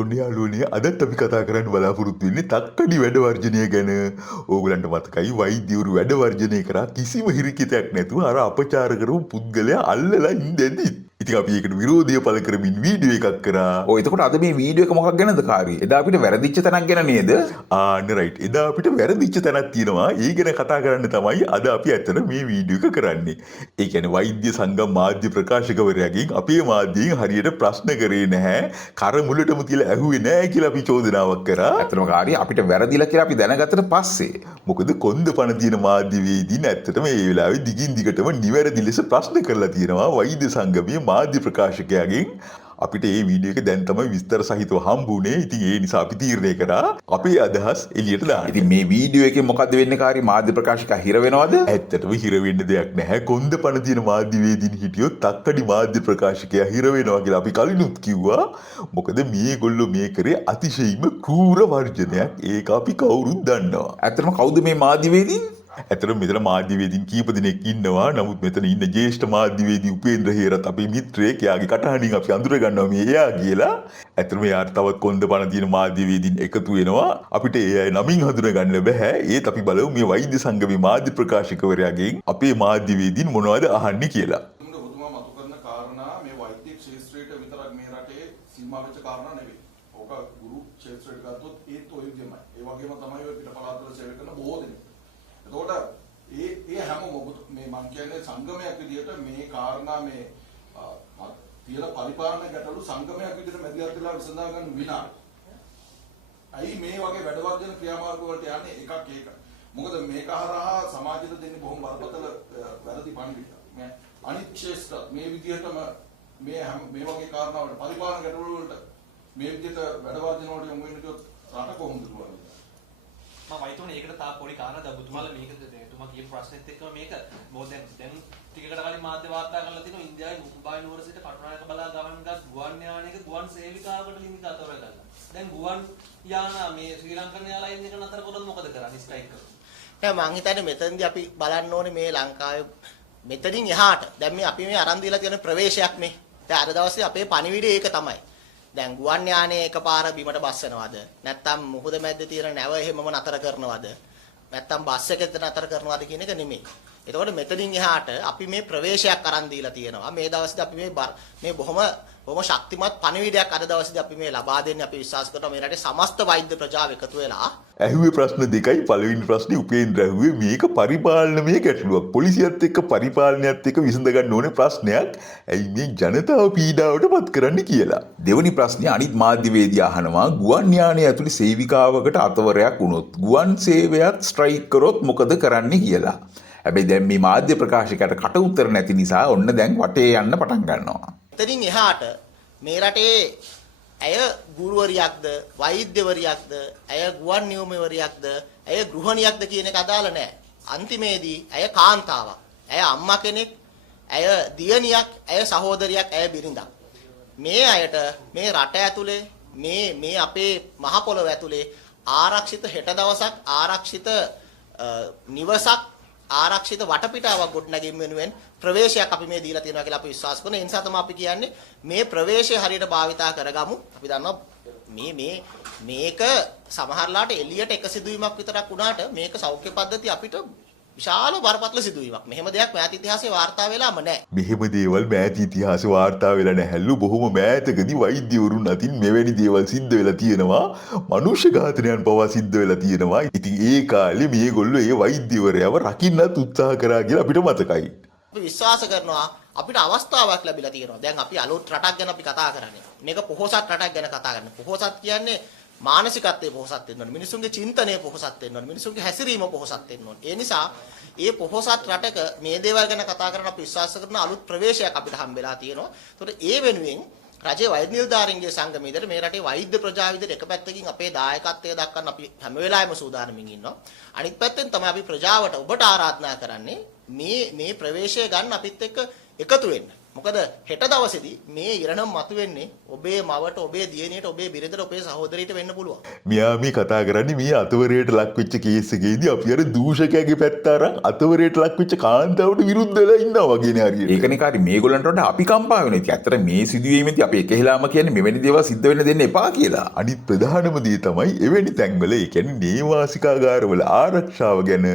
ඔන්න යාළුවනේ අදත් අපි කතා කරන්න බලාපොරොත්තු වෙන්නේ තක්කඩි වැඩ වර්ජනය ගැන. ඕගලන්ට මතකයි වෛද්‍යවරු වැඩ වර්ජනය කරා කිසිම හිරිකිතයක් නැතුව අර අපචාර කරපු පුද්ගලයා අල්ලලා ඉඳෙද්දි. ඉතින් අපි ඒකට විරෝධය පළ කරමින් වීඩියෝ එකක් කරා. ඔය එතකොට අද මේ වීඩියෝ එක මොකක් ගැනද කාරී? එදා අපිට වැරදිච්ච තැනක් ගැන නේද? ආන්න රයිට්. එදා අපිට වැරදිච්ච තැනක් තියෙනවා. ඒ ගැන කතා කරන්න තමයි අද අපි ඇත්තට මේ වීඩියෝ එක කරන්නේ. ඒ කියන්නේ වෛද්‍ය සංගම් මාධ්‍ය ප්‍රකාශකවරයාගෙන් අපේ මාධ්‍යයෙන් හරියට ප්‍රශ්න කරේ නැහැ. කර මුලටම තියලා ඇහුවේ නැහැ කියලා අපි චෝදනාවක් කරා. ඇත්තටම කාරී අපිට වැරදිලා කියලා අපි දැනගත්තට පස්සේ මොකද කොන්ද පණ තියෙන මාධ්‍යවේදීන් ඇත්තටම මේ වෙලාවේ දිගින් දිගටම නිවැරදි ලෙස ප්‍රශ්න කරලා තියෙනවා වෛද්‍ය සංගමයේ මාධ්‍ය ප්‍රකාශකයාගෙන්. අපිට මේ වීඩියෝ එක දැන් තමයි විස්තර සහිතව හම්බුනේ. ඉතින් ඒ නිසා අපි තීරණය කරා අපේ අදහස් එළියට දාන්න. ඉතින් මේ වීඩියෝ එකෙන් මොකද්ද වෙන්නේ කාරී? මාධ්‍ය ප්‍රකාශකයා හිර වෙනවද? ඇත්තටම හිර වෙන්න දෙයක් නැහැ. කොන්ද පණ තියෙන මාධ්‍යවේදීන් හිටියොත් තක්කඩි මාධ්‍ය ප්‍රකාශකයා හිර වෙනවා කියලා අපි කලිනුත් කිව්වා. මොකද මේගොල්ලෝ මේ කරේ අතිශයින්ම ක්‍රූර වර්ජනයක්. ඒක අපි කවුරුත් දන්නවා. ඇත්තටම කවුද මේ මාධ්‍යවේදීන්? ඇත්තටම මෙතන මාධ්‍යවේදීන් කීප දෙනෙක් ඉන්නවා. නමුත් මෙතන ඉන්න ජ්‍යෙෂ්ඨ මාධ්‍යවේදී උපේන්ද්‍ර හේරත් අපේ මිත්‍රයෙක්. එයාගේ කටහඬින් අපි අඳුර ගන්නවා මේ එයා කියලා. ඇත්තටම එයාට තවත් කොන්ද පණ තියෙන මාධ්‍යවේදීන් එකතු වෙනවා. අපිට ඒ අය නමින් හඳුන ගන්න බෑ. ඒත් අපි බලමු මේ වෛද්‍ය සංගමේ මාධ්‍ය ප්‍රකාශකවරයාගෙන් අපේ මාධ්‍යවේදීන් මොනවද අහන්නේ කියලා. ඔබතුමා මතු කරන කාරණා මේ වෛද්‍ය ක්ෂේත්‍රයට විතරක් මේ රටේ සීමා වෙච්ච කාරණා නෙවෙයි. ඕක ගුරු ක්ෂේත්‍රයට ගත්තොත් ඒත් ඔය විදිහමයි. ඒ වගේම තමයි ඔය පිට පළාත්වල සේවය කරන බොහෝ දෙනෙක්. එතකොට ඒ හැමෝම මේ මං කියන්නේ සංගමයක් විදිහට මේ කාරණා මේ තියෙන පරිපාලන ගැටලු සංගමයක් විදිහට මැදිහත් වෙලා විසඳා ගන්න විනා. අයි මේ වගේ වැඩවර්ජන ක්‍රියාමාර්ග වලට යන්නේ එකක් ඒක. මොකද මේක හරහා සමාජයට දෙන්නේ බොහොම බරපතල වැරදි පණිවිඩයක්. අනිත් ක්ෂේත්‍ර මේ විදිහටම මේ වගේ කාරණා වලට පරිපාලන ගැටලු වලට මේ විදිහට වැඩවර්ජන වලට යොමු වෙන්න කිව්වොත් රට කොහොමද දුවන්නේ? මම වයිතුනේ ඒකට තා පොඩි කාරණා බුදුමාලා මේකද තුමා කියපු ප්‍රශ්නෙත් එක්කම මේක මොකද දැන් ටිකකට කලින් මාධ්‍ය වාර්තා කරලා තිනවා ඉන්දියාවේ මුම්බායි නුවර සිට කටුනායක බලා ගමන්ගත් ගුවන් යානයක ගුවන් සේවිකාවකට ලිංගික අතවර ගන්නවා. දැන් ගුවන් යාන මේ ශ්‍රී ලංකන් එයාලයින් එක නතර කරොත් මොකද කරන්නේ? ස්ට්‍රයික් කරනවා. මං හිතන්නේ මෙතනදී අපි බලන්න ඕනේ මේ ලංකාවේ මෙතනින් එහාට දැන් මේ අපි මේ අරන් දීලා තියෙන ප්‍රවේශයක් මේ. දැන් අද දවසේ අපේ පණිවිඩය ඒක තමයි. දැන් ගුවන් යානයේ එකපාර බිමට බස්සනවද? නැත්නම් මුහුද මැද්දේ තියෙන නැව එහෙමම නතර කරනවද? නැත්නම් බස් එකෙන් නතර කරනවද කියන එක නෙමෙයි. එතකොට මෙතනින් එහාට අපි මේ ප්‍රවේශයක් අරන් දීලා තියෙනවා. මේ දවස්වලදී අපි මේ බොහොම ශක්තිමත් පණිවිඩයක් අද දවස්වලදී අපි මේ ලබා දෙන්නේ අපි විශ්වාස කරනවා මේ රටේ සමස්ත වෛද්‍ය ප්‍රජාව එකතු වෙලා. ඇහුවේ ප්‍රශ්න දෙකයි. පළවෙනි ප්‍රශ්නේ උපේන්ද්‍ර ඇහුවේ මේක පරිපාලනමය ගැටලුවක්. පොලිසියත් එක්ක පරිපාලනයත් එක්ක විසඳ ගන්න ඕනේ ප්‍රශ්නයක්. ඇයි මේ ජනතාව පීඩාවට පත් කරන්න කියලා. දෙවනි ප්‍රශ්නේ අනිත් මාධ්‍යවේදී අහනවා ගුවන් යානයේ ඇතුළේ සේවිකාවකට අතවරයක් වුණොත් ගුවන් සේවයත් ස්ට්‍රයික් කරොත් මොකද කරන්නේ කියලා. හැබැයි දැන් මේ මාධ්‍ය ප්‍රකාශකයට කට උතර නැති නිසා ඔන්න දැන් වටේ යන්න පටන් ගන්නවා. එතනින් එහාට මේ රටේ ඇය ගුරුවරියක්ද වෛද්‍යවරියක්ද ඇය ගුවන් නියෝමවරියක්ද ඇය ගෘහණියක්ද කියන එක අදාළ නැහැ. අන්තිමේදී ඇය කාන්තාවක්. ඇය අම්මා කෙනෙක්, ඇය දියණියක්, ඇය සහෝදරියක්, ඇය බිරිඳක්. මේ අයට මේ රට ඇතුලේ මේ අපේ මහ පොළොව ඇතුලේ ආරක්ෂිත හෙට දවසක් ආරක්ෂිත නිවසක් ආරක්ෂිත වටපිටාවක් ගොඩනැගීම වෙනුවෙන් ප්‍රවේශයක් අපි මේ දීලා තියෙනවා කියලා අපි විශ්වාස කරනවා. ඒ නිසා තමයි අපි කියන්නේ මේ ප්‍රවේශය හරියට භාවිතා කරගමු. අපි දන්නවා මේක සමහරලාට එළියට එක සිදුවීමක් විතරක් වුණාට මේක සෞඛ්‍ය පද්ධතිය අපිට විශාල බරපතල සිදුවීමක්. මෙහෙම දෙයක් මෑත ඉතිහාසයේ වාර්තා වෙලාම නැහැ. මෙහෙම දේවල් මෑත ඉතිහාසයේ වාර්තා වෙලා නැහැලු. බොහොම මෑතකදී වෛද්‍යවරුන් අතින් මෙවැනි දේවල් සිද්ධ වෙලා තියෙනවා. මනුෂ්‍ය ඝාතනයන් පවා සිද්ධ වෙලා තියෙනවා. ඉතින් ඒ කාලේ මේගොල්ලෝ ඒ වෛද්‍යවරයව රකින්නත් උත්සාහ කරා කියලා අපිට මතකයි. අපි විශ්වාස කරනවා අපිට අවස්ථාවක් ලැබිලා තියෙනවා. දැන් අපි අලුත් රටක් ගැන අපි කතා කරන්නේ. මේක පොහොසත් රටක් ගැන කතා කරන්නේ. පොහොසත් කියන්නේ මානසිකත්වයේ පොහොසත් වෙන්න ඕනේ. මිනිසුන්ගේ චින්තනයේ පොහොසත් වෙන්න ඕනේ. මිනිසුන්ගේ හැසිරීම පොහොසත් වෙන්න ඕනේ. ඒ නිසා මේ පොහොසත් රටක මේ දේවල් ගැන කතා කරන අපි විශ්වාස කරන අලුත් ප්‍රවේශයක් අපිට හම්බෙලා තියෙනවා. ඒතකොට ඒ වෙනුවෙන් රජයේ වෛද්‍ය නිලධාරීන්ගේ සංගමයේ ඉදිරියට මේ රටේ වෛද්‍ය ප්‍රජාව විදිහට එක පැත්තකින් අපේ දායකත්වය දක්වන්න අපි හැම වෙලාවෙම සූදානම්ින් ඉන්නවා. අනිත් පැත්තෙන් තමයි අපි ප්‍රජාවට ඔබට ආරාධනා කරන්නේ මේ ප්‍රවේශය ගන්න අපිත් එක්ක එකතු වෙන්න. මොකද හෙට දවසේදී මේ ඉරණම මතුවෙන්නේ ඔබේ මවට, ඔබේ දියණියට, ඔබේ බිරිඳට, ඔබේ සහෝදරයට වෙන්න පුළුවන්. මෙයා මේ කතා කරන්නේ මේ අතවරයට ලක් වෙච්ච කේස් එකේදී අපි අර දූෂකයාගේ පැත්ත අරන් අතවරයට ලක් වෙච්ච කාන්තාවට විරුද්ධ වෙලා ඉන්නවා වගේනේ හරියට. ඒකනේ කාරි මේගොල්ලන්ට වඩා අපි කම්පා වෙනවා. ඉතින් ඇත්තට මේ සිදුවීමේදී අපි එකහෙලාම කියන්නේ මෙවැනි දේවල් සිද්ධ වෙන්න දෙන්න එපා කියලා. අනිත් ප්‍රධානම දේ තමයි එවැනි තැන්වල ඒ කියන්නේ නේවාසිකාගාරවල ආරක්ෂාව ගැන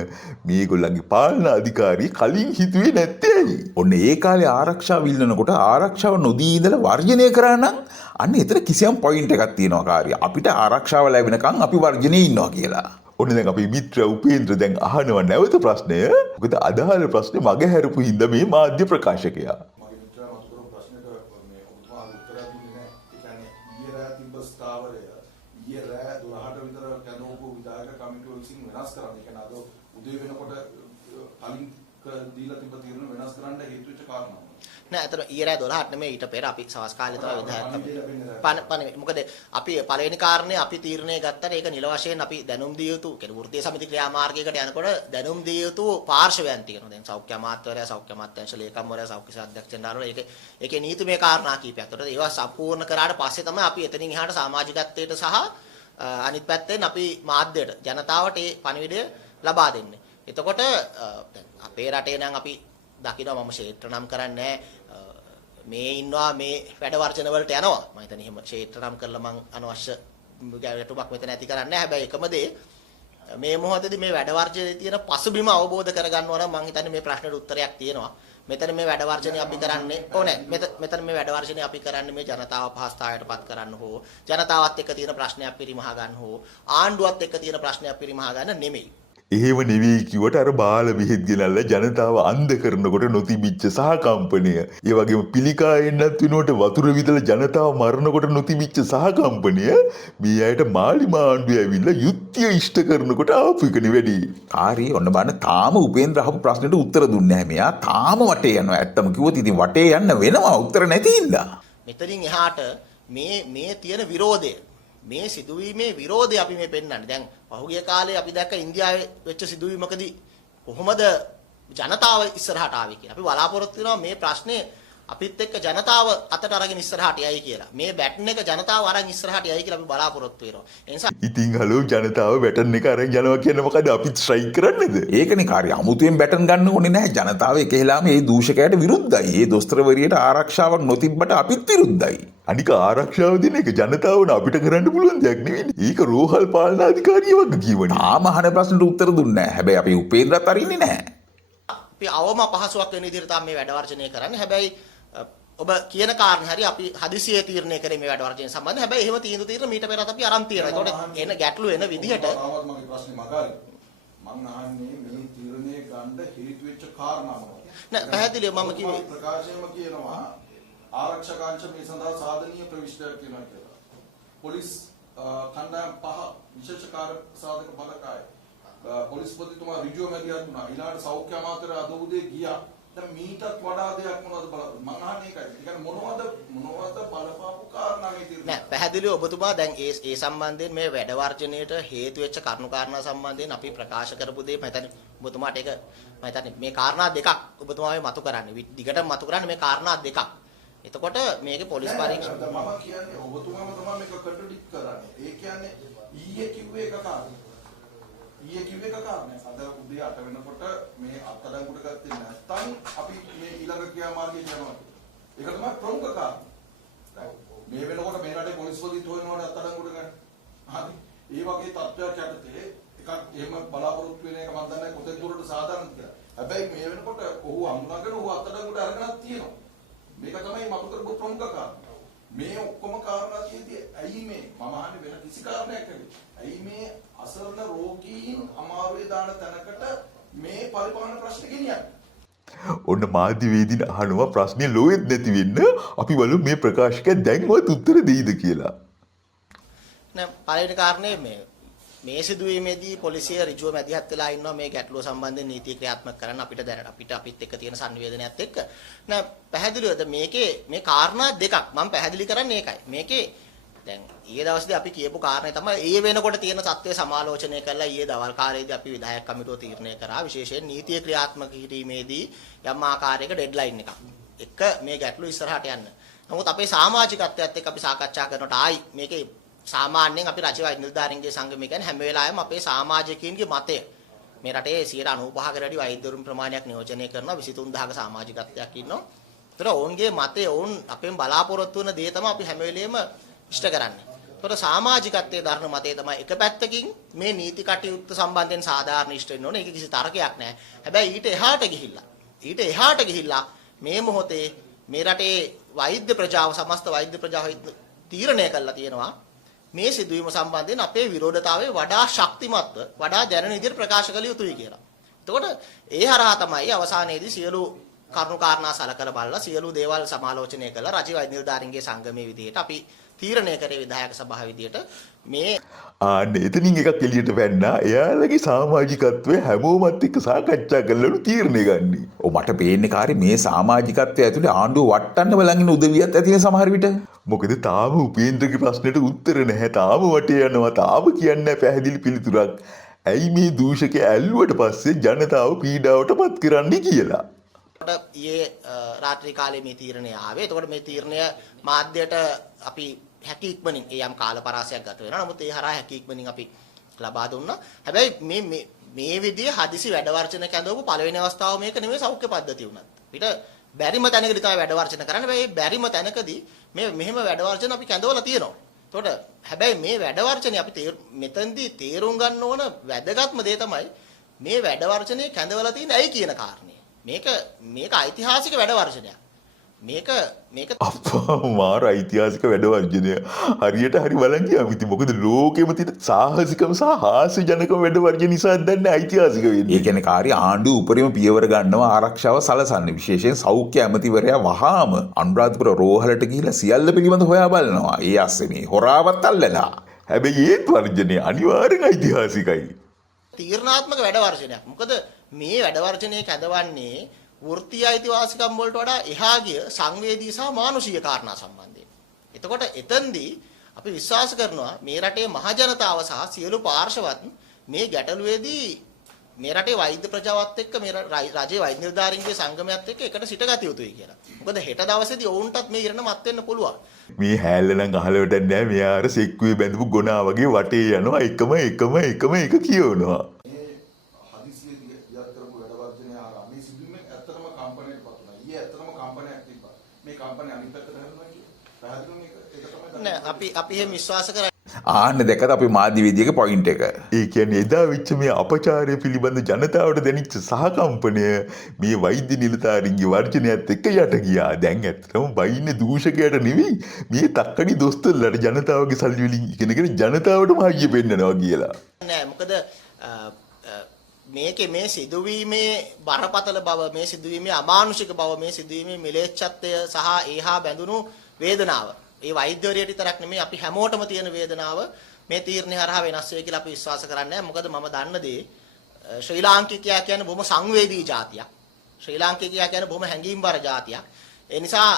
මේගොල්ලන්ගේ පාලන අධිකාරිය කලින් හිතුවේ නැත්තේ ඇයි? ඔන්න ඒ කාලේ ආරක්ෂාව ඉල්ලනකොට ආරක්ෂාව නොදී ඉඳලා වර්ජනය කරා නම් අන්න එතන කිසියම් පොයින්ට් එකක් තියෙනවා කාර්ය. අපිට ආරක්ෂාව ලැබෙනකන් අපි වර්ජනයේ ඉන්නවා කියලා. ඔන්න දැන් අපි මිත්‍ර උපේන්ද්‍ර දැන් අහනවා නැවත ප්‍රශ්නය. මොකද අදාළ ප්‍රශ්නේ මගහැරපු හින්දා මේ මාධ්‍ය ප්‍රකාශකයා. මගේ මිත්‍රයා මතු කරපු ප්‍රශ්නෙට මේ ඔබතුමා උත්තර දුන්නේ නැහැ. ඒ කියන්නේ ඊයේ රෑ තිබ්බ ස්ථාවරය ඊයේ රෑ 12ට විතර කැඳවපු විධායක කමිටුව විසින් වෙනස් කරන්න. ඒ කියන්නේ අද උදේ වෙනකොට කලින් දීලා තිබ්බ තීරණ වෙනස් කරන්න හේතු වෙච්ච කාරණා. නෑ අතන ඊයේ රෑ 12ට නෙමෙයි ඊට පෙර අපි සවස් කාලේ තමයි විධායක මොකද අපි පළවෙනි කාරණේ අපි තීරණය ගත්තා ඒක නිල වශයෙන් අපි දැනුම් දිය යුතු කියන්නේ වෘත්තීය සමිති ක්‍රියාමාර්ගයකට යනකොට දැනුම් දිය යුතු පාර්ශවයන් තියෙනවා. දැන් සෞඛ්‍ය අමාත්‍යවරයා, සෞඛ්‍ය අමාත්‍යාංශ ලේකම්වරයා, සෞඛ්‍ය අධ්‍යක්ෂ ජනරාල් ඒකේ නීතිමය කාරණා කීපයක්. ඒතකොට ඒවා සම්පූර්ණ කරාට පස්සේ තමයි අපි එතනින් එහාට සමාජිකත්වයට සහ අනිත් පැත්තෙන් අපි මාධ්‍යයට ජනතාවට මේ පණිවිඩය ලබා දෙන්නේ. එතකොට දැන් අපේ රටේ නම් අපි දකිනවා මම ක්ෂේත්‍ර නම් කරන්නේ මේ ඉන්නවා මේ වැඩ වර්ජන වලට යනවා මම හිතන්නේ එහෙම ක්ෂේත්‍ර නම් කරලා මම අනවශ්‍ය ගැටුමක් මෙතන ඇති කරන්නේ නැහැ. හැබැයි එකම දේ මේ මොහොතේදී මේ වැඩ වර්ජනයේ තියෙන පසුබිම අවබෝධ කරගන්නවා නම් මම හිතන්නේ මේ ප්‍රශ්නෙට උත්තරයක් තියෙනවා. මෙතන මේ වැඩ වර්ජනය අපි කරන්නේ ඕනේ. මෙතන මේ වැඩ වර්ජනය අපි කරන්නේ මේ ජනතාව පහස්තාවයටපත් කරන්න හෝ ජනතාවත් එක්ක තියෙන ප්‍රශ්නයක් පිරිමහ ගන්න හෝ ආණ්ඩුවත් එක්ක තියෙන ප්‍රශ්නයක් පිරිමහ ගන්න නෙමෙයි. එහෙම නෙවෙයි කිව්වට අර බාල බෙහෙත් ගෙනල්ලා ජනතාව අන්ධ කරනකොට නොතිබිච්ච සහකම්පනය. ඒ වගේම පිළිකා එන්නත් වෙනකොට වතුර විදලා ජනතාව මරනකොට නොතිබිච්ච සහකම්පනය මේ අයට මාලිමා ආණ්ඩුව ඇවිල්ලා යුක්තිය ඉෂ්ට කරනකොට ආපු එකනේ වැඩි. හරි ඔන්න බලන්න තාම උපේන්ද්‍ර අහපු ප්‍රශ්නෙට උත්තර දුන්නේ නැහැ. මෙයා තාම වටේ යනවා. ඇත්තම කිව්වොත් ඉතින් වටේ යන්න වෙනවා උත්තර නැති හින්දා. මෙතනින් එහාට මේ තියෙන විරෝධය මේ සිදුවීමේ විරෝධය අපි මේ පෙන්වන්නේ. දැන් පහුගිය කාලේ අපි දැක්ක ඉන්දියාවේ වෙච්ච සිදුවීමකදී කොහොමද ජනතාව ඉස්සරහට ආවේ කියලා. අපි බලාපොරොත්තු වෙනවා මේ ප්‍රශ්නේ අපිත් එක්ක ජනතාව අතට අරගෙන ඉස්සරහට යයි කියලා. මේ බැටන් එක ජනතාව අරන් ඉස්සරහට යයි කියලා අපි බලාපොරොත්තු වෙනවා. ඒ නිසා ඉතින් හලෝ ජනතාව බැටන් එක අරන් යනවා කියන්නේ මොකද? අපිත් ස්ට්‍රයික් කරන්නේද? ඒකනේ කාර්ය අමුතුවෙන් බැටන් ගන්න ඕනේ නැහැ. ජනතාව එකහෙලාම මේ දූෂකයට විරුද්ධයි. මේ දොස්තරවරියට ආරක්ෂාවක් නොතිබ්බට අපිත් විරුද්ධයි. අනික ආරක්ෂාව දෙන එක ජනතාවන අපිට කරන්න පුළුවන් දෙයක් නෙවෙයි. ඒක රෝහල් පාලන අධිකාරිය වගේ කියවනේ. තාම අහන ප්‍රශ්නට උත්තර දුන්නේ නැහැ. හැබැයි අපි උපේන්ද්‍රත් අරින්නේ නැහැ. අපි අවම පහසුවක් වෙන විදිහට තමයි මේ වැඩ වර්ජනය කරන්නේ. හැබැයි ඔබ කියන කාරණේ හරි අපි හදිසියේ තීරණය කරේ මේ වැඩ වර්ජනය සම්බන්ධයෙන්. හැබැයි එහෙම තීරණ මීට පෙරත් අපි අරන් තියෙනවා. ඒකට එන ගැටලු එන විදිහට තාමත් මගේ ප්‍රශ්නේ මගහරි. මං අහන්නේ මේ තීරණය ගන්න හේතු වෙච්ච කාරණා මොනවද? නෑ පැහැදිලිව මම කිව්වේ ප්‍රකාශයෙන්ම කියනවා ආරක්ෂකාංශ මේ සඳහා සාධනීය ප්‍රවිෂ්ටයක් තියෙනවා කියලා. පොලිස් කණ්ඩායම් 5 විශේෂ කාර්ය සාධක බලකාය. පොලිස් පොලිස්තුමා ඍජුව මැදිහත් වුණා. ඊළඟට සෞඛ්‍ය අමාත්‍යර අද උදේ ගියා. දැන් මීටත් වඩා දෙයක් මොනවද බලන්න. මං අහන්නේ ඒකයි. ඒ කියන්නේ මොනවද බලපාපු කාරණා මේ තීරණය. නෑ පැහැදිලිව ඔබතුමා දැන් ඒ සම්බන්ධයෙන් මේ වැඩ වර්ජනයට හේතු වෙච්ච කරුණු කාරණා සම්බන්ධයෙන් අපි ප්‍රකාශ කරපු දේ මම හිතන්නේ ඔබතුමාට ඒක මම හිතන්නේ මේ කාරණා දෙකක් ඔබතුමා මේ මතු කරන්නේ. දිගටම මතු කරන්නේ මේ කාරණා දෙකක්. එතකොට මේකේ පොලිස් පරීක්ෂණ මම කියන්නේ ඔබතුමාම තමයි මේක කන්ට්‍රඩික්ට් කරන්නේ. ඒ කියන්නේ ඊයේ කිව්වේ එක කාරණා. අද උදේ 8 වෙනකොට මේ අත්අඩංගුවට ගත්තේ නැත්නම් අපි මේ ඊළඟ ක්‍රියාමාර්ගය යනවා. ඒක තමයි ප්‍රමුඛ කාරණා. මේ වෙනකොට මේ රටේ පොලිස් පොලිස් හොයනවාට අත්අඩංගුවට ගන්න. හරි. ඒ වගේ තත්ත්වයක් යටතේ එකක් එහෙම බලාපොරොත්තු වෙන එක මම දන්නේ කොතෙක් දුරට සාධාරණද කියලා. හැබැයි මේ වෙනකොට ඔහු අමුණගෙන ඔහු අත්අඩංගුවට අරගෙනක් තියෙනවා. මේක තමයි මතු කරපු ප්‍රමුඛ කාරණා. මේ ඔක්කොම කාරණා තියෙද්දි ඇයි මේ මම අහන්නේ වෙන කිසි කාරණයක් නෙවෙයි. ඇයි මේ අසරණ රෝගීන් අමාරුවේ දාන තැනකට මේ පරිපාලන ප්‍රශ්න ගෙනියන්නේ? ඔන්න මාධ්‍යවේදීන් අහනවා ප්‍රශ්නේ ලෝයෙත් නැති වෙන්න අපි බලමු මේ ප්‍රකාශකයා දැන්වත් උත්තර දෙයිද කියලා. නෑ පළවෙනි කාරණේ මේ සිදුවීමේදී පොලිසිය ඍජුව මැදිහත් වෙලා ඉන්නවා මේ ගැටලුව සම්බන්ධයෙන් නීති ක්‍රියාත්මක කරන්න අපිට දැනට අපිත් එක්ක තියෙන සංවේදනයත් එක්ක නෑ පැහැදිලිවද මේකේ මේ කාරණා දෙකක් මම පැහැදිලි කරන්නේ ඒකයි මේකේ දැන් ඊයේ දවසේදී අපි කියපු කාරණේ තමයි ඒ වෙනකොට තියෙන තත්ත්වය සමාලෝචනය කරලා ඊයේ දවල් කාලයේදී අපි විධායක කමිටුව තීරණය කරා විශේෂයෙන් නීතිය ක්‍රියාත්මක කිරීමේදී යම් ආකාරයක ඩෙඩ්ලයින් එකක් එක මේ ගැටලු ඉස්සරහට යන්න. නමුත් අපේ සමාජිකත්වයත් එක්ක අපි සාකච්ඡා කරනකොට ආයි මේකේ සාමාන්‍යයෙන් අපි රජ වෛද්‍ය නිලධාරීන්ගේ සංගමය කියන්නේ හැම වෙලාවෙම අපේ සමාජිකයින්ගේ මතය මේ රටේ 95%කට වැඩි වෛද්‍යවරුන් ප්‍රමාණයක් නියෝජනය කරනවා 23000ක සමාජිකත්වයක් ඉන්නවා. ඒතර ඔවුන්ගේ මතය ඔවුන් අපෙන් බලාපොරොත්තු වෙන දේ තමයි අපි හැම වෙලෙම ඉෂ්ට කරන්නේ. ඒතර සමාජිකත්වයේ ධර්ම මතය තමයි එක පැත්තකින් මේ නීති කටයුත්ත සම්බන්ධයෙන් සාධාරණ ඉෂ්ට වෙන්න ඕනේ. ඒක කිසි තර්කයක් නැහැ. හැබැයි ඊට එහාට ගිහිල්ලා මේ මොහොතේ මේ රටේ වෛද්‍ය ප්‍රජාව සමස්ත වෛද්‍ය ප්‍රජාව තීරණය කළා තියෙනවා මේ සිදුවීම සම්බන්ධයෙන් අපේ විරෝධතාවය වඩා ශක්තිමත්ව වඩා දැනෙන විදිහට ප්‍රකාශ කළ යුතුයි කියලා. එතකොට ඒ හරහා තමයි අවසානයේදී සියලු කරුණු කාරණා සලකලා බලලා සියලු දේවල් සමාලෝචනය කළා රජ වෛද්‍ය නිලධාරීන්ගේ සංගමයේ විදිහට අපි තීරණය කරේ විධායක සභාව විදිහට මේ ආන්න එතනින් එකක් එළියට පැන්නා. එයාලගේ සමාජිකත්වය හැමෝමත් එක්ක සාකච්ඡා කරලාලු තීරණය ගන්නේ. ඔව් මට පේන්නේ කාර්ය මේ සමාජිකත්වය ඇතුලේ ආණ්ඩුව වටන්න බලන් ඉන්න උදවියත් ඇති වෙන සමහර විට. මොකද තාම උපේන්ද්‍රගේ ප්‍රශ්නෙට උත්තර නැහැ. තාම වටේ යනවා. තාම කියන්නේ නැහැ පැහැදිලි පිළිතුරක්. ඇයි මේ දූෂක ඇල්ලුවට පස්සේ ජනතාව පීඩාවට පත් කරන්නේ කියලා. ඊයේ රාත්‍රී කාලේ මේ තීරණය ආවේ. එතකොට මේ තීරණය මාධ්‍යයට අපි හැකි ඉක්මනින් ඒ යම් කාල පරාසයක් ගත වෙනවා. නමුත් ඒ හරහා හැකි ඉක්මනින් අපි ලබා දුන්නා. හැබැයි මේ විදිහේ හදිසි වැඩ වර්ජන කැඳවපු පළවෙනි අවස්ථාව මේක නෙමෙයි සෞඛ්‍ය පද්ධතිය උනත්. අපිට බැරිම තැනකදී තමයි වැඩ වර්ජන කරන්න. හැබැයි මේ බැරිම තැනකදී මෙහෙම වැඩ වර්ජන අපි කැඳවලා තියෙනවා. එතකොට හැබැයි මේ වැඩ වර්ජනේ අපි මෙතෙන්දී තේරුම් ගන්න ඕන වැදගත්ම දේ තමයි මේ වැඩ වර්ජනේ කැඳවලා තියෙන ඇයි කියන කාරණේ. මේක ඓතිහාසික වැඩ වර්ජනයක්. මේක අප්පා මාර ඓතිහාසික වැඩ වර්ජනය. හරියට හරි බලන් ගියාම ඉතින් මොකද ලෝකෙම තියෙන සාහසිකම සහ හාස්‍යජනක වැඩ වර්ජන නිසා දැන්නේ ඓතිහාසික වෙන්නේ. ඒ කියන්නේ කාර්ය ආණ්ඩුව උපරිම පියවර ගන්නවා ආරක්ෂාව සලසන්නේ. විශේෂයෙන් සෞඛ්‍ය ඇමතිවරයා වහාම අනුරාධපුර රෝහලට ගිහිලා සියල්ල පිළිබඳ හොයා බලනවා. ඒ අස්සේ මේ හොරාවත් අල්ලලා. හැබැයි ඒත් වර්ජනය අනිවාර්යෙන් ඓතිහාසිකයි. තීරණාත්මක වැඩ වර්ජනයක්. මොකද මේ වැඩ වර්ජනයේ කැඳවන්නේ වෘත්තීය අයිතිවාසිකම් වලට වඩා එහා ගිය සංවේදී සහ මානුෂීය කාරණා සම්බන්ධයෙන්. එතකොට එතෙන්දී අපි විශ්වාස කරනවා මේ රටේ මහ ජනතාව සහ සියලු පාර්ශවත් මේ ගැටලුවේදී මේ රටේ වෛද්‍ය ප්‍රජාවත් එක්ක මේ රජයේ වෛද්‍ය නිලධාරීන්ගේ සංගමයත් එක්ක එකට සිටගත යුතුයි කියලා. මොකද හෙට දවසේදී ඔවුන්ටත් මේ ඉරණ මත් වෙන්න පුළුවන්. මේ හැල්ල නම් අහලවට නැහැ. මෙයා අර සෙක්කුවේ බැඳපු ගොනා වගේ වටේ යනවා එකම එක කියවනවා. අපි එහෙම විශ්වාස කරන්නේ ආන්න දැකද අපි මාධ්‍යවේදියගේ පොයින්ට් එක. ඒ කියන්නේ එදා වෙච්ච මේ අපචාරය පිළිබඳ ජනතාවට දැනෙච්ච සහකම්පනය මේ වෛද්‍ය නිලධාරීන්ගේ වර්ජනයත් එක්ක යට ගියා. දැන් ඇත්තටම බයින්නේ දූෂකයට නෙවෙයි මේ තක්කඩි දොස්තරලාට ජනතාවගේ සල්ලි වලින් ඉගෙනගෙන ජනතාවටම හයිය පෙන්නනවා කියලා. නෑ මොකද මේකේ මේ සිදුවීමේ බරපතල බව මේ සිදුවීමේ අමානුෂික බව මේ සිදුවීමේ මිලේච්ඡත්වය සහ ඒහා බැඳුණු වේදනාව ඒ වෛද්‍යවරියට විතරක් නෙමෙයි අපි හැමෝටම තියෙන වේදනාව මේ තීරණය හරහා වෙනස් වෙයි කියලා අපි විශ්වාස කරන්නේ නැහැ. මොකද මම දන්න දේ ශ්‍රී ලාංකිකයා කියන්නේ බොහොම සංවේදී ජාතියක්. ශ්‍රී ලාංකිකයා කියන්නේ බොහොම හැඟීම්බර ජාතියක්. ඒ නිසා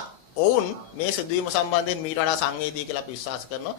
ඔවුන් මේ සිදුවීම සම්බන්ධයෙන් මීට වඩා සංවේදී කියලා අපි විශ්වාස කරනවා.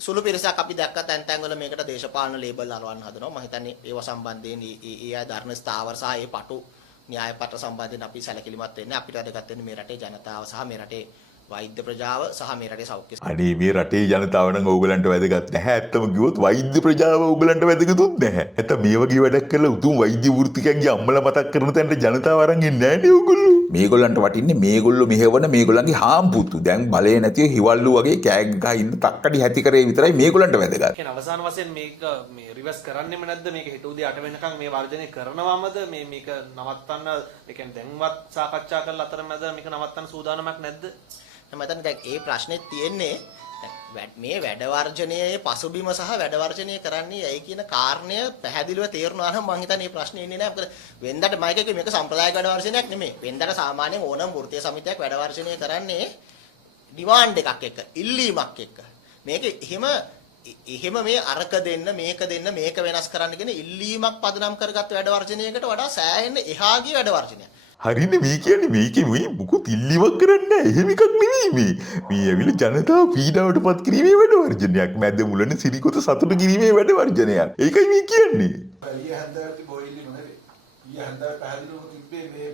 සුළු පිරිසක් අපි දැක්ක තැන් වල මේකට දේශපාලන ලේබල් අරවන්න හදනවා. මම හිතන්නේ ඒව සම්බන්ධයෙන් ඒ අය ධර්ම ස්ථාවර සහ ඒ පටු න්‍යාය පත්‍ර සම්බන්ධයෙන් අපි සැලකිලිමත් වෙන්නේ. අපිට වැදගත් වෙන්නේ මේ රටේ ජනතාව සහ මේ රටේ වෛද්‍ය ප්‍රජාව සහ මේ රටේ සෞඛ්‍ය අනේ මේ රටේ ජනතාව නම් ඕගලන්ට වැදගත් නැහැ. ඇත්තම කිව්වොත් වෛද්‍ය ප්‍රජාව ඕගලන්ට වැදගතුත් නැහැ. නැත්නම් මේ වගේ වැඩක් කරලා උතුම් වෛද්‍ය වෘත්තිකයන්ගේ අම්මලා මතක් කරන තැනට ජනතාව අරන් ඉන්නේ නැහැ නේ ඕගොල්ලෝ. මේගොල්ලන්ට වටින්නේ මේගොල්ලෝ මෙහෙවන මේගොල්ලන්ගේ හාම්පුතු. දැන් බලේ නැතිව හිවල්ලු වගේ කෑග් ගහ ඉන්න තක්කඩි හැටි කරේ විතරයි මේගොල්ලන්ට වැදගත්. කියන්නේ අවසාන වශයෙන් මේක මේ රිවර්ස් කරන්නෙම නැද්ද? මේක හෙට උදේ 8 වෙනකන් මේ වර්ජනය කරනවමද? මේක නවත්තන්න ඒ කියන්නේ දැන්වත් සාකච්ඡා කරලා අතරමැද මේක නවත්තන්න සූදානමක් නැද්ද? මම දැන් ඒ ප්‍රශ්නේ තියෙන්නේ මේ වැඩ වර්ජනයේ පසුබිම සහ වැඩ වර්ජනය කරන්නේ ඇයි කියන කාරණය පැහැදිලිව තේරුණා නම් මම හිතන්නේ මේ ප්‍රශ්නේ ඉන්නේ නැහැ. මොකද වෙන්දට මයික් එකේ මේක සම්ප්‍රදායික වැඩ වර්ජනයක් නෙමෙයි. වෙන්දට සාමාන්‍යයෙන් ඕනම වෘත්තීය සමිතියක් වැඩ වර්ජනය කරන්නේ ඩිමාන්ඩ් එකක් එක්ක, ඉල්ලීමක් එක්ක. මේක එහෙම මේ අරක දෙන්න, මේක දෙන්න, මේක වෙනස් කරන්න කියන ඉල්ලීමක් පදනම් කරගත්ත වැඩ වර්ජනයකට වඩා සෑහෙන එහා ගිය වැඩ වර්ජනයක්. හරිනේ මේ කියන්නේ මේකේ මේ මුකුත් ඉල්ලීමක් කරන්නේ නැහැ. එහෙම එකක් නෙවෙයි මේ. මේ ඇවිල්ලා ජනතාව පීඩාවට පත් කිරීමේ වැඩ වර්ජනයක්. මැද මුලනේ සිරිකොත සතුට කිරීමේ වැඩ වර්ජනයක්. ඒකයි මේ කියන්නේ. ඊයේ හන්දාවට බොයිලි නෙවෙයි. ඊයේ හන්දාවට පැහැදිලිවම තිබ්බේ මේ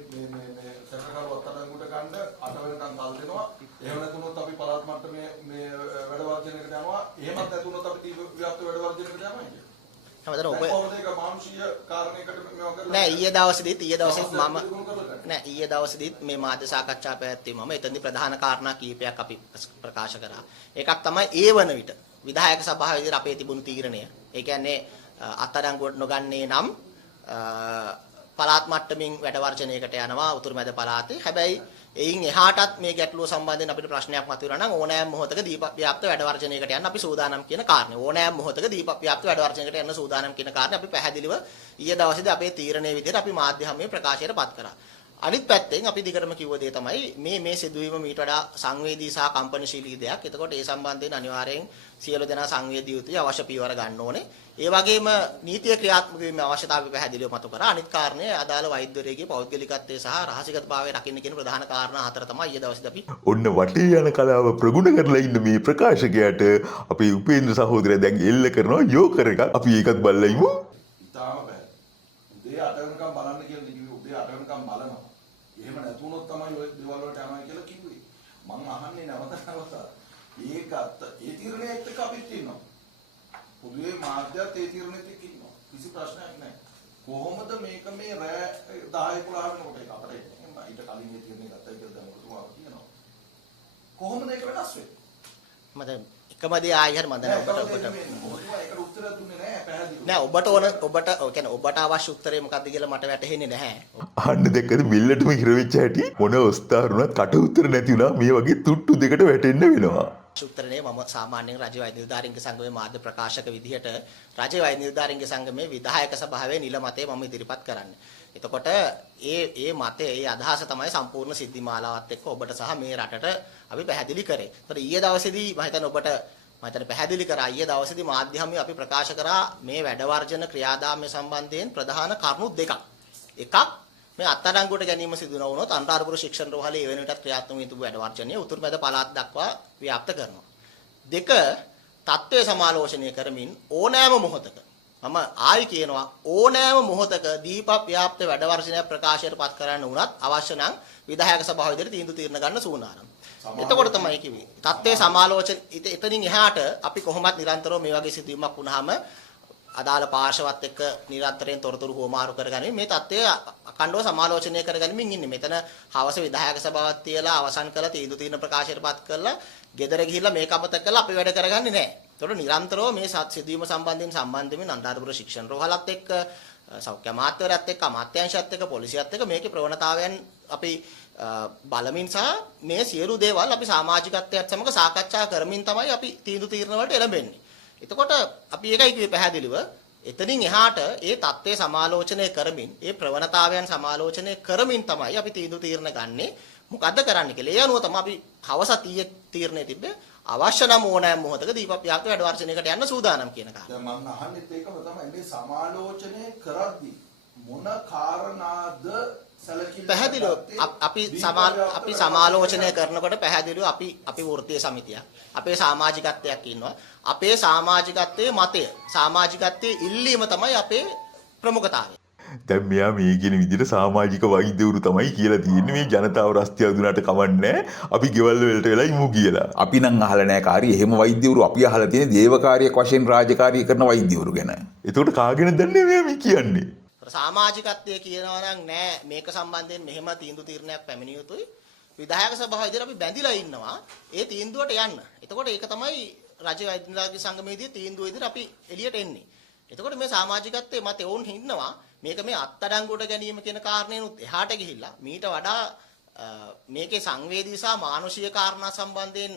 සැකකරු අත්අඩංගුවට ගන්න 8 වෙනිකන් කල් දෙනවා. එහෙම නැතුනොත් අපි පළාත් මට්ටමේ මේ වැඩ වර්ජනයකට යනවා. එහෙමත් නැතුනොත් අපි තීව්‍ර ව්‍යාප්ත වැඩ වර්ජනයකට යනවා කියන්නේ. හැමදාම ඔබ කොහොමද ඒක මානුෂීය කාරණයකට මේවා කරලා නෑ ඊයේ දවසේදීත් ඊයේ දවසේදීත් මේ මාධ්‍ය සාකච්ඡා පැවැත්වීම මම එතනදී ප්‍රධාන කාරණා කීපයක් අපි ප්‍රකාශ කරා. එකක් තමයි ඒ වන විට විධායක සභාව විදිහට අපේ තිබුණු තීරණය. ඒ කියන්නේ අත්අඩංගුවට නොගන්නේ නම් පළාත් මට්ටමින් වැඩ වර්ජනයකට යනවා උතුරු මැද පළාතේ. හැබැයි එයින් එහාටත් මේ ගැටලුව සම්බන්ධයෙන් අපිට ප්‍රශ්නයක් මතුවෙනවා නම් ඕනෑම මොහොතක දීපව්‍යාප්ත වැඩ වර්ජනයකට යන්න අපි සූදානම් කියන කාරණේ. ඕනෑම මොහොතක දීපව්‍යාප්ත වැඩ වර්ජනයකට යන්න සූදානම් කියන කාරණේ අපි පැහැදිලිව ඊයේ දවසේදී අපේ තීරණයේ විදිහට අපි මාධ්‍ය හමුවේ ප්‍රකාශයට පත් කරා. අනිත් පැත්තෙන් අපි දිගටම කිව්ව දේ තමයි මේ සිදුවීම මීට වඩා සංවේදී සහ කම්පනශීලී දෙයක්. එතකොට ඒ සම්බන්ධයෙන් අනිවාර්යෙන් සියලු දෙනා සංවේදී යුතුයි අවශ්‍ය පියවර ගන්න ඕනේ. ඒ වගේම නීතිය ක්‍රියාත්මක වීමේ අවශ්‍යතාවය පැහැදිලිව මතු කරා. අනිත් කාරණය අදාළ වෛද්‍යවරයෙකුගේ පෞද්ගලිකත්වයේ සහ රහසිගතභාවය රකින්න කියන ප්‍රධාන කාරණා හතර තමයි ඊයේ දවසේදී අපි ඔන්න වටේ යන කලාව ප්‍රගුණ කරලා ඉන්න මේ ප්‍රකාශකයාට අපේ උපේන්ද්‍ර සහෝදරයා දැන් එල්ල කරනවා යෝකර් එකක්. අපි ඒකත් බලලා ඉමු. ඉතාලම බෑ. උදේ 8 වෙනකම් බලන්න කියලා කිව්වේ. උදේ 8 වෙනකම් බලනවා. එහෙම නැතුනොත් තමයි ඔය දේවල් වලට යනවා කියලා කිව්වේ. මම අහන්නේ නැවත. ඒකත් ඒ තීරණය එක්ක අපිත් ඉන්නවා. පොදුවේ මාධ්‍යත් ඒ තීරණෙත් එක්ක ඉන්නවා. කිසි ප්‍රශ්නයක් නැහැ. කොහොමද මේක මේ රෑ 10 11 වෙනකොට ඒක අපිට ඊට කලින් මේ තීරණය ගත්තා කියලා දැන් ඔබතුමා කියනවා. කොහොමද ඒක වෙනස් වෙන්නේ? මම එකම දේ ආයෙ හරි මම දැන් ඔබතුමා ඒකට උත්තර දුන්නේ නැහැ පැහැදිලිව. නෑ ඔබට අවශ්‍ය උත්තරේ මොකක්ද කියලා මට වැටහෙන්නේ නැහැ. අහන්න දැක්කද බිල්ලටම හිර වෙච්ච හැටි මොන ඔස්තාරුණත් කට උත්තර නැති වුණා මේ වගේ තුට්ටු දෙකට වැටෙන්න වෙනවා. උත්තරනේ මම සාමාන්‍යයෙන් රජ වෛද්‍ය නිලධාරීන්ගේ සංගමේ මාධ්‍ය ප්‍රකාශක විදිහට රජ වෛද්‍ය නිලධාරීන්ගේ සංගමේ විධායක සභාවේ නිල මතය මම ඉදිරිපත් කරන්නේ. එතකොට ඒ මතය ඒ අදහස තමයි සම්පූර්ණ සිද්ධි මාලාවත් එක්ක ඔබට සහ මේ රටට අපි පැහැදිලි කරේ. ඒතර ඊයේ දවසේදී මම හිතන්නේ ඔබට පැහැදිලි කරා ඊයේ දවසේදී මාධ්‍ය හමුවේ අපි ප්‍රකාශ කරා මේ වැඩ වර්ජන ක්‍රියාදාමය සම්බන්ධයෙන් ප්‍රධාන කරුණු දෙකක්. එකක් මේ අත්අඩංගුවට ගැනීම සිදු නොවුනොත් අනුරාධපුර ශික්ෂණ රෝහලේ ඒ වෙනුවටත් ක්‍රියාත්මක වී තිබූ වැඩ වර්ජනය උතුරු මැද පළාත් දක්වා ව්‍යාප්ත කරනවා. දෙක තත්ත්වය සමාලෝචනය කරමින් ඕනෑම මොහොතක මම ආයි කියනවා ඕනෑම මොහොතක දීප ව්‍යාප්ත වැඩ වර්ජනයක් ප්‍රකාශයට පත් කරන්න වුණත් අවශ්‍ය නම් විධායක සභාව විදිහට තීන්දුව తీරන ගන්න සූදානම්. එතකොට තමයි කිව්වේ. තත්ත්වයේ සමාලෝචන එතනින් එහාට අපි කොහොමත් නිරන්තරව මේ වගේ සිදුවීමක් වුණාම අදාළ පාර්ශවත් එක්ක නිරන්තරයෙන් තොරතුරු හොමාරු කරගනිමින් මේ තත්ත්වය අඛණ්ඩව සමාලෝචනය කරගනිමින් ඉන්නේ. මෙතන හවස විධායක සභාවක් තියලා අවසන් කළා තීන්දුව తీරන ප්‍රකාශයට පත් කරලා ගෙදර ගිහිල්ලා මේක අමතක කරලා අපි වැඩ කරගන්නේ නැහැ. ඒතකොට නිරන්තරව මේ සිදුවීම සම්බන්ධයෙන් සම්බන්ධ අනුරාධපුර ශික්ෂණ රෝහලත් එක්ක සෞඛ්‍ය අමාත්‍යවරයාත් එක්ක අමාත්‍යාංශයත් එක්ක පොලිසියත් එක්ක මේකේ ප්‍රවණතාවයන් අපි බලමින් සහ මේ සියලු දේවල් අපි සමාජිකත්වයට සමග සාකච්ඡා කරමින් තමයි අපි තීන්දුව తీරන වලට එළඹෙන්නේ. එතකොට අපි ඒකයි කිව්වේ පැහැදිලිව එතනින් එහාට ඒ தත්ත්වය සමාලෝචනය කරමින් ඒ ප්‍රවණතාවයන් සමාලෝචනය කරමින් තමයි අපි තීන්දුව తీරන ගන්නේ. මොකද්ද කරන්න කියලා. ඒ අනුව තමයි අපි හවස 30 තීරණය තිබ්බේ අවශ්‍ය නම් ඕනෑම මොහොතක දීපව්‍යාප්ත වැඩ වර්ජනයකට යන්න සූදානම් කියන කාරණා. දැන් මම අහන්නෙත් ඒකම තමයි මේ සමාලෝචනය කරද්දී මොන කාරණාද පැහැදිලිව අපි සමාලෝචනය කරනකොට පැහැදිලිව අපි වෘත්තීය සමිතියක් අපේ සමාජිකත්වයක් ඉන්නවා. අපේ සමාජිකත්වයේ මතය සමාජිකත්වයේ ඉල්ලීම තමයි අපේ ප්‍රමුඛතාවය. දැන් මෙයා මේ කියන විදිහට සමාජික වෛද්‍යවරු තමයි කියලා තියෙන්නේ මේ ජනතාව රස්තිය දුනාට කවන්නේ අපි ගෙවල් වලට වෙලා ඉමු කියලා. අපි නම් අහලා නැහැ කාර්ය එහෙම වෛද්‍යවරු අපි අහලා තියෙන දේවකාරියක් වශයෙන් රාජකාරිය කරන වෛද්‍යවරු ගැන. එතකොට කාගෙන දන්නේ මෙයා මේ කියන්නේ? සමාජිකත්වයේ කියනවා නම් නෑ මේක සම්බන්ධයෙන් මෙහෙම තීන්දුව తీරණයක් පැමිණිය යුතුයි. විධායක සභාව විදිහට අපි බැඳිලා ඉන්නවා ඒ තීන්දුවට යන්න. එතකොට ඒක තමයි රජ වෛද්‍ය නිලධාරී සංගමයේදී තීන්දුව විදිහට අපි එළියට එන්නේ. එතකොට මේ සමාජිකත්වයේ මත වුන් හින්නවා මේක මේ අත්අඩංගුවට ගැනීම කියන කාරණේනුත් එහාට ගිහිල්ලා මීට වඩා මේකේ සංවේදී සහ මානුෂීය කාරණා සම්බන්ධයෙන්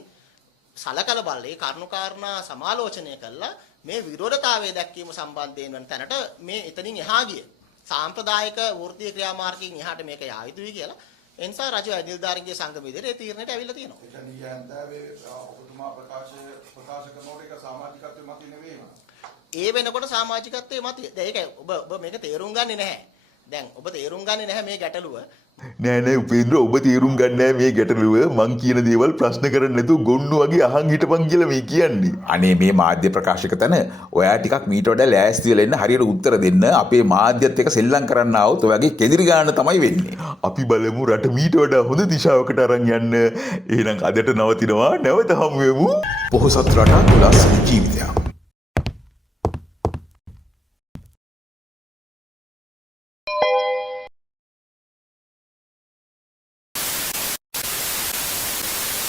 සලකල බලලා ඒ කරුණු කාරණා සමාලෝචනය කළා මේ විරෝධතාවය දැක්වීම සම්බන්ධයෙන් වෙන තැනට මේ එතනින් එහා ගිය සාම්ප්‍රදායික වෘත්තීය ක්‍රියාමාර්ගයෙන් එහාට මේක යා යුතුයි කියලා එනිසා රජ නිලධාරීන්ගේ සංගම විදිහට ඒ තීරණයට ඇවිල්ලා තියෙනවා. ඒක නියන්තාවේ ඔබතුමා ප්‍රකාශ කරනකොට ඒක සමාජිකත්වයේ මත නෙවෙයි. ඒ වෙනකොට සමාජිකත්වයේ මතය. දැන් ඒක ඔබ මේක තේරුම් ගන්නේ නැහැ. දැන් ඔබ තේරුම් ගන්නේ නැහැ මේ ගැටලුව. නෑ උපේන්ද්‍ර ඔබ තේරුම් ගන්නෑ මේ ගැටලුව මං කියන දේවල් ප්‍රශ්න කරන්නේ නැතුව ගොන්නු වගේ අහන් හිටපන් කියලා මේ කියන්නේ. අනේ මේ මාධ්‍ය ප්‍රකාශක තන ඔයා ටිකක් මීට වඩා ලෑස්ති වෙලා ඉන්න හරියට උත්තර දෙන්න අපේ මාධ්‍යත් එක්ක සෙල්ලම් කරන්න આવොත් ඔයගේ කෙදිරි ගන්න තමයි වෙන්නේ. අපි බලමු රට මීට වඩා හොඳ දිශාවකට අරන් යන්න. එහෙනම් අදට නවතිනවා නැවත හමු වෙමු. පොහොසත් රටක් උලස් ජීවිතයක්.